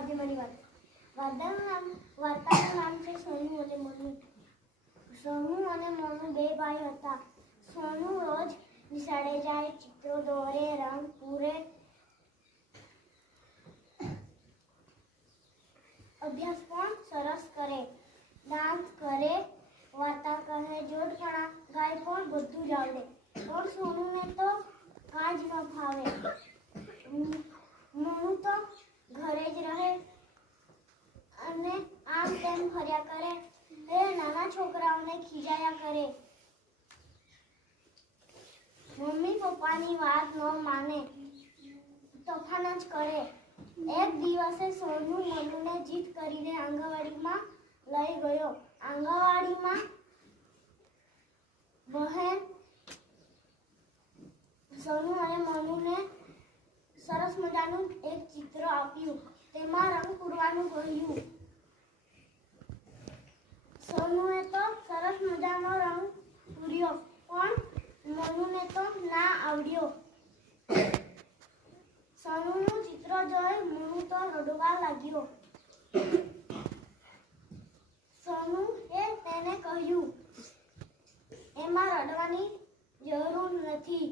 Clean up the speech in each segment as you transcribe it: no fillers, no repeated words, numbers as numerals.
આજે મારી વાર્તાનું નામ છે સોનુ અને મોનુ. સોનુ અને મોનુ બે ભાઈ હતા. સોનુ રોજ નિશાળે જાય, ચિત્રો દોરે, રંગ પૂરે, અભ્યાસ પણ સરસ કરે, ડાન્સ કરે, વાર્તા કહે, જોડકણા ગાય પણ બધું જ આવડે. પણ સોનુને તો કાંઈ જ ન ફાવે. મોનુ તો ઘરે જ રહે અને આમ તેમ ફર્યા કરે, એ નાના છોકરાઓને ખીજાયા કરે, મમ્મી પપ્પાની વાત ન માને, તોફાન જ કરે. એક દિવસે સોનુ મોનુને જીદ કરીને આંગણવાડીમાં લઈ ગયો. આંગણવાડીમાં બહેન સોનુ અને મોનુને સરસ મજાનું એક ચિત્ર આપ્યું. તેમાં રંગ પૂરવાનું કહ્યું. સોનુએ તો સરસ મજાનો રંગ પૂર્યો, પણ મોનુને તો ના આવડ્યો. સોનુનું ચિત્ર જોઈ મોનુ તો રડવા લાગ્યો. સોનુએ તેને કહ્યું, એમાં રડવાની જરૂર નથી.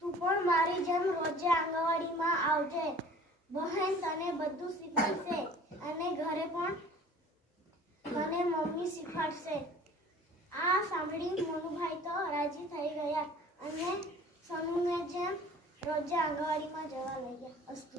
તું પણ મારી જેમ રોજે આંગણવાડીમાં આવજે. બહેન તને બધું શીખવાડશે અને ઘરે પણ તને મમ્મી શીખવાડશે. આ સાંભળી મોનુભાઈ તો રાજી થઈ ગયા અને સોનુને જેમ રોજે આંગણવાડીમાં જવા લાગ્યા. અસ્તુ.